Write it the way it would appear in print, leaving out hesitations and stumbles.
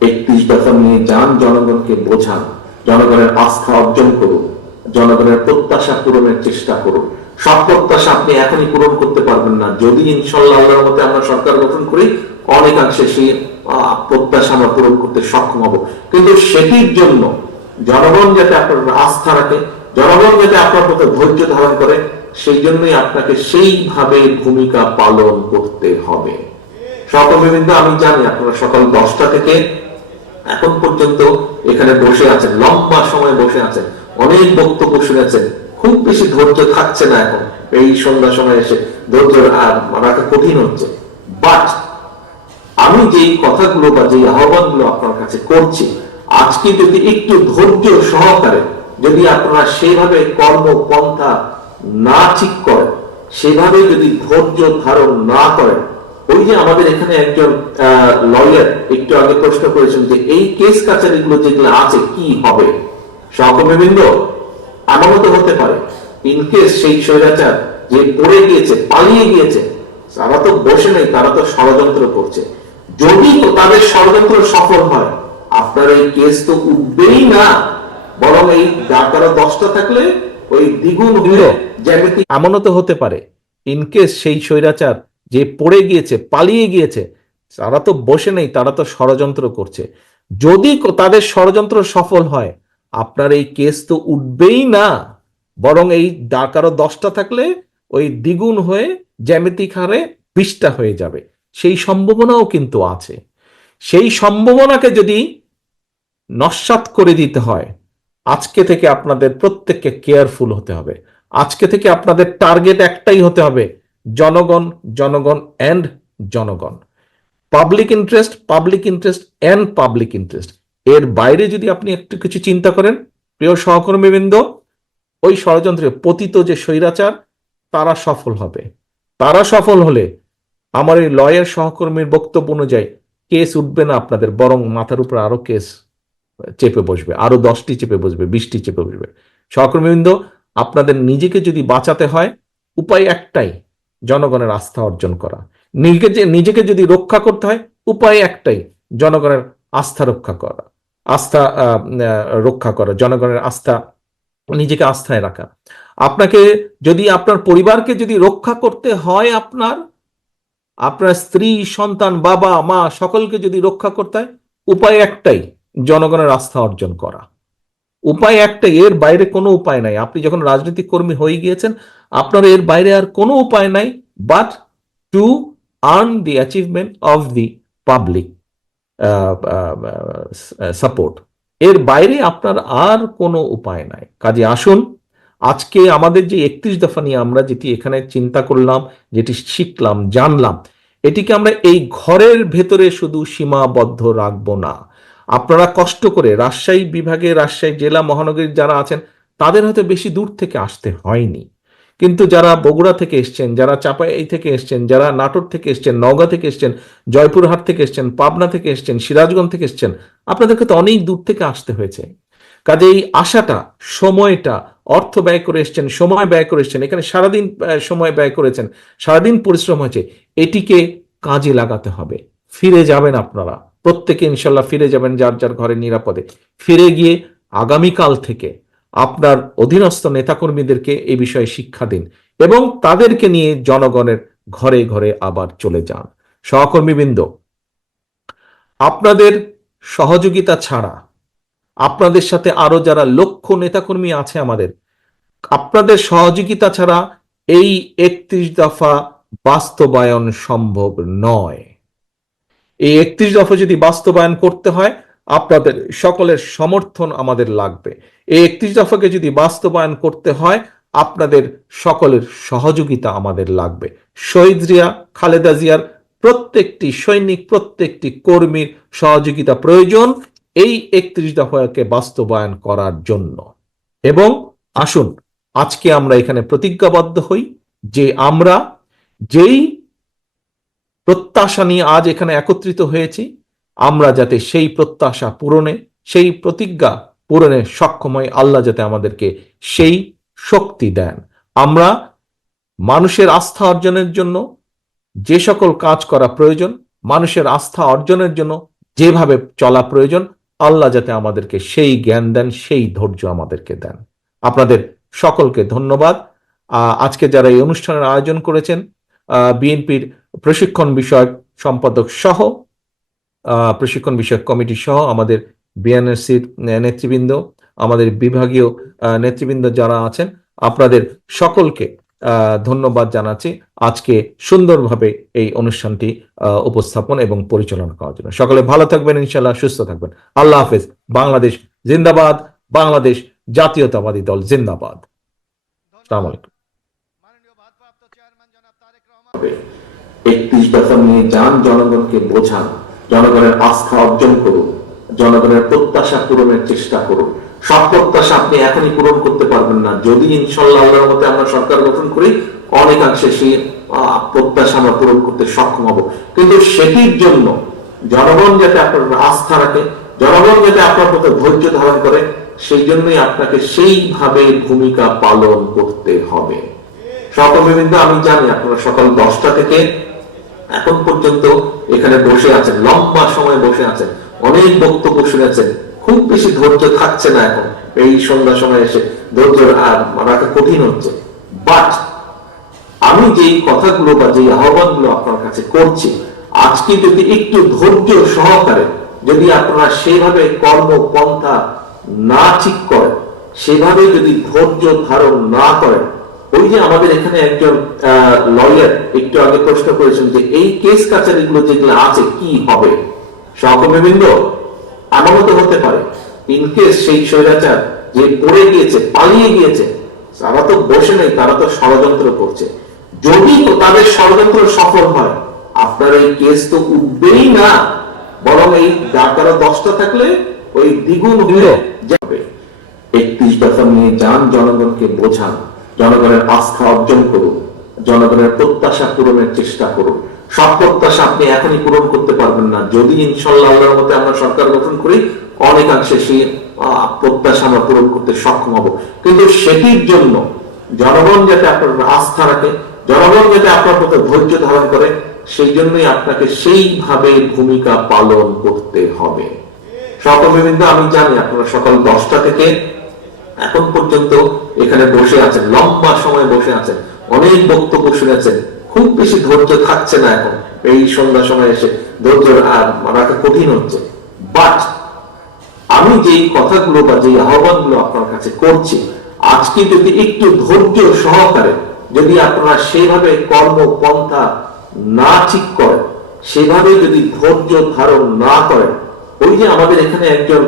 31 দফা নিয়ে যান, জনগণকে বোঝান, জনগণের আস্থা অর্জন করুন, জনগণের প্রত্যাশা পূরণের চেষ্টা করুন। সব প্রত্যাশা আপনি এখনই পূরণ করতে পারবেন না, যদি ইনশাল্লাহ আল্লাহর মতে আমরা সরকার গঠন করি অনেকাংশে সেই প্রত্যাশা আমরা পূরণ করতে সক্ষম হব। কিন্তু সেটির জন্য জনগণ যাতে আপনার আস্থা রাখে, জনগণ যাতে আপনার প্রতি ধৈর্য ধারণ করে, সেই জন্যই আপনাকে সেইভাবে ভূমিকা পালন করতে হবে। সহকর্মীবৃন্দ, আমি জানি আপনারা সকাল 10টা থেকে এখন পর্যন্ত এখানে বসে আছেন, লম্বা সময় বসে আছেন, অনেক বক্তব্য শুনেছেন, খুব বেশি ধৈর্য থাকছে না এখন এই সন্ধ্যা সময় এসে, ধৈর্য রাখা কঠিন হচ্ছে। বাট আমি যেই কথাগুলো বা যেই আহ্বানগুলো আপনার কাছে করছি, আজকে যদি একটু ধৈর্য সহকারে যদি আপনারা সেভাবে কর্মপন্থা না ঠিক করেন, সেভাবে যদি ধৈর্য ধারণ না করেন, ওই যে আমাদের এখানে একজন লয়ার একটু আগে প্রশ্ন করেছেন যে এই কেস কাছারিগুলো যেগুলো আছে কি হবে। সহকর্মীবৃন্দ, এমনও তো হতে পারে ইনকেস সেই স্বৈরাচার যে পড়ে গিয়েছে, পালিয়ে গিয়েছে, তারা তো বসে নেই, তারা তো ষড়যন্ত্র করছে। যদি তাদের ষড়যন্ত্র সফল হয়, আপনার এই কেস তো উঠবেই না, বরং এই ডাকারা 10টা থাকলে ওই দ্বিগুণ হয়ে জ্যামিতি। এমনও তো হতে পারে ইনকেস সেই স্বৈরাচার যে পড়ে গিয়েছে, পালিয়ে গিয়েছে, তারা তো বসে নেই, তারা তো ষড়যন্ত্র করছে। যদি তাদের ষড়যন্ত্র সফল হয়, আপনার এই কেস তো উঠবেই না, বরং এই ডাকারও 10টা থাকলে ওই দ্বিগুণ হয়ে জ্যামিতিক হারে 20টা হয়ে যাবে। সেই সম্ভাবনাও কিন্তু আছে। সেই সম্ভাবনাকে যদি নস্যাৎ করে দিতে হয়, আজকে থেকে আপনাদের প্রত্যেককে কেয়ারফুল হতে হবে। আজকে থেকে আপনাদের টার্গেট একটাই হতে হবে, জনগণ, জনগণ অ্যান্ড জনগণ। Public interest, public interest and public interest. এর বাইরে যদি আপনি একটু কিছু চিন্তা করেন, প্রিয় সহকর্মীবৃন্দ, ওই ষড়যন্ত্রে পতিত যে স্বৈরাচার, তারা সফল হবে। তারা সফল হলে আমার এই লয়ার সহকর্মীর বক্তব্য অনুযায়ী কেস উঠবে না আপনাদের, বরং মাথার উপর আরো কেস চেপে বসবে, আরো 10টি চেপে বসবে, 20টি চেপে বসবে। সহকর্মীবৃন্দ, আপনাদের নিজেকে যদি বাঁচাতে হয়, উপায় একটাই, জনগণের আস্থা অর্জন করা। নিজেকে যদি রক্ষা করতে হয়, উপায় একটাই, জনগণের আস্থা রক্ষা করা, আস্থা রক্ষা করা, জনগণের আস্থা, নিজেকে আস্থায় রাখা। আপনাকে যদি আপনার পরিবারকে যদি রক্ষা করতে হয়, আপনার আপনার স্ত্রী, সন্তান, বাবা মা সকলকে যদি রক্ষা করতে হয়, উপায় একটাই, জনগণের আস্থা অর্জন করা। উপায় একটাই, এর বাইরে কোনো উপায় নাই। আপনি যখন রাজনৈতিক কর্মী হয়ে গিয়েছেন, আপনার এর বাইরে আর কোনো উপায় নাই, but to earn the achievement of the public support. এর বাইরে আপনার আর কোনো উপায় নাই। কাজে আসুন, আজকে আমাদের যে 31 দফা নিয়ে আমরা যেটি এখানে চিন্তা করলাম, যেটি শিখলাম, জানলাম, এটিকে আমরা এই ঘরের ভেতরে শুধু সীমাবদ্ধ রাখবো না। আপনারা কষ্ট করে রাজশাহী বিভাগে, রাজশাহী জেলা মহানগরীর যারা আছেন, তাদের হয়তো বেশি দূর থেকে আসতে হয়নি, কিন্তু যারা বগুড়া থেকে এসছেন, যারা চাপাই থেকে এসছেন, যারা নাটোর থেকে এসছেন, নওগাঁ থেকে এসছেন, জয়পুরহাট থেকে এসছেন, পাবনা থেকে এসছেন, সিরাজগঞ্জ থেকে এসছেন, আপনাদেরকে তো অনেক দূর থেকে আসতে হয়েছে। কাজে এই আশাটা, সময়টা, অর্থ ব্যয় করে এসছেন, সময় ব্যয় করে এসছেন, এখানে সারাদিন সময় ব্যয় করেছেন, সারাদিন পরিশ্রম হয়েছে, এটিকে কাজে লাগাতে হবে। ফিরে যাবেন আপনারা প্রত্যেকে, ইনশাল্লাহ ফিরে যাবেন যার যার ঘরে নিরাপদে। ফিরে গিয়ে আগামীকাল থেকে আপনার অধীনস্থ নেতাকর্মীদেরকে এই বিষয়ে শিক্ষা দিন এবং তাদেরকে নিয়ে জনগণের ঘরে ঘরে আবার চলে যান। সহকর্মীবৃন্দ, আপনাদের সহযোগিতা ছাড়া, আপনাদের সাথে আরো যারা লক্ষ নেতাকর্মী আছে আমাদের, আপনাদের সহযোগিতা ছাড়া এই 31 দফা বাস্তবায়ন সম্ভব নয়। এই 31 দফা যদি বাস্তবায়ন করতে হয়, আপনাদের সকলের সমর্থন আমাদের লাগবে। এই 31 দফাকে যদি বাস্তবায়ন করতে হয়, আপনাদের সকলের সহযোগিতা আমাদের লাগবে। শহীদ জিয়া, খালেদা জিয়ার প্রত্যেকটি সৈনিক, প্রত্যেকটি কর্মীর সহযোগিতা প্রয়োজন এই 31 দফাকে বাস্তবায়ন করার জন্য। এবং আসুন, আজকে আমরা এখানে প্রতিজ্ঞাবদ্ধ হই যে আমরা যেই প্রত্যাশা নিয়ে আজ এখানে একত্রিত হয়েছি, আমরা যাতে সেই প্রত্যাশা পূরণে, সেই প্রতিজ্ঞা পূরণে সক্ষম হই। আল্লাহ যাতে আমাদেরকে সেই শক্তি দেন। আমরা মানুষের আস্থা অর্জনের জন্য যে সকল কাজ করা প্রয়োজন, মানুষের আস্থা অর্জনের জন্য যেভাবে চলা প্রয়োজন, আল্লাহ যাতে আমাদেরকে সেই জ্ঞান দেন, সেই ধৈর্য আমাদেরকে দেন। আপনাদের সকলকে ধন্যবাদ। আজকে যারা এই অনুষ্ঠানের আয়োজন করেছেন, বিএনপির প্রশিক্ষণ বিষয়ক সম্পাদক সহ, প্রশিক্ষণ বিষয়ক কমিটি সহ, আমাদের বিএনএসসির নেতৃবৃন্দ, আমাদের বিভাগীয় নেতৃবৃন্দ যারা আছেন, আপনাদের সকলকে ধন্যবাদ জানাচ্ছি আজকে সুন্দরভাবে এই অনুষ্ঠানটি উপস্থাপন এবং পরিচালনা করার জন্য। সকলে ভালো থাকবেন, ইনশাল্লাহ সুস্থ থাকবেন। আল্লাহ হাফেজ। বাংলাদেশ জিন্দাবাদ, বাংলাদেশ জাতীয়তাবাদী দল জিন্দাবাদ। আসসালামু আলাইকুম। 31 দফা নিয়ে যান, জনগণকে বোঝান, জনগণের আস্থা অর্জন করুন, জনগণের প্রত্যাশা পূরণের চেষ্টা করুন। সব প্রত্যাশা আপনি এখনই পূরণ করতে পারবেন না, যদি ইনশাল্লাহ আল্লাহর মতে আমরা সরকার গঠন করি অনেকাংশে সেই প্রত্যাশা আমরা পূরণ করতে সক্ষম হব। কিন্তু সেটির জন্য জনগণ যাতে আপনার আস্থা রাখে, জনগণ যাতে আপনার প্রতি ধৈর্য ধারণ করে, সেই জন্যই আপনাকে সেইভাবে ভূমিকা পালন করতে হবে। সহকর্মীবৃন্দ, আমি জানি আপনারা সকাল 10টা থেকে এখন পর্যন্ত এখানে বসে আছেন, লম্বা সময় বসে আছেন, অনেক বক্তব্য শুনেছেন, খুব বেশি ধৈর্য থাকছে না এখন এই সন্ধ্যা সময় এসে, ধৈর্য রাখা কঠিন হচ্ছে। বাট আমি যেই কথাগুলো বা যে আহ্বানগুলো আপনার কাছে করছি, আজকে যদি একটু ধৈর্য সহকারে যদি আপনারা সেভাবে কর্মপন্থা না ঠিক করেন, সেভাবে যদি ধৈর্য ধারণ না করেন, ওই যে আমাদের এখানে একজন লয়ার একটু আগে প্রশ্ন করেছেন যে এই কেস কাছারিগুলো যেগুলো আছে কি হবে। সহকর্মীবৃন্দ, এমনও তো হতে পারে ইনকেস সেই স্বৈরাচার যে পড়ে গিয়েছে, পালিয়ে গিয়েছে, তারা তো বসে নেই, তারা তো ষড়যন্ত্র করছে। যদি তাদের ষড়যন্ত্র সফল হয়, আপনার এই কেস তো উঠবেই না, বরং এই ডাক্তার 10টা থাকলে ওই দ্বিগুণ হয়ে যাবে। 31 দফা নিয়ে যান, জনগণকে বোঝান, জনগণের আস্থা অর্জন করুন, জনগণের প্রত্যাশা পূরণের চেষ্টা করুন। সব প্রত্যাশা আপনি এখনই পূরণ করতে পারবেন না, যদি ইনশাল্লাহ আল্লাহর মতে আমরা সরকার গঠন করি অনেকাংশে সেই প্রত্যাশা আমরা পূরণ করতে সক্ষম হব। কিন্তু সেটির জন্য জনগণ যাতে আপনার আস্থা রাখে, জনগণ যাতে আপনার প্রতি ধৈর্য ধারণ করে, সেই জন্যই আপনাকে সেইভাবে ভূমিকা পালন করতে হবে। সহকর্মীবৃন্দ, আমি জানি আপনারা সকাল 10টা থেকে এখন পর্যন্ত এখানে বসে আছেন, লম্বা সময় বসে আছেন, অনেক বক্তব্য শুনেছেন, খুব বেশি ধৈর্য থাকছে না এখন এই সন্ধ্যা সময় এসে, ধৈর্য রাখা কঠিন হচ্ছে। বাট আমি যেই কথাগুলো বা যে আহ্বানগুলো আপনার কাছে করছি, আজকে যদি একটু ধৈর্য সহকারে যদি আপনারা সেভাবে কর্মপন্থা না ঠিক করেন, সেভাবে যদি ধৈর্য ধারণ না করেন, ওই যে আমাদের এখানে একজন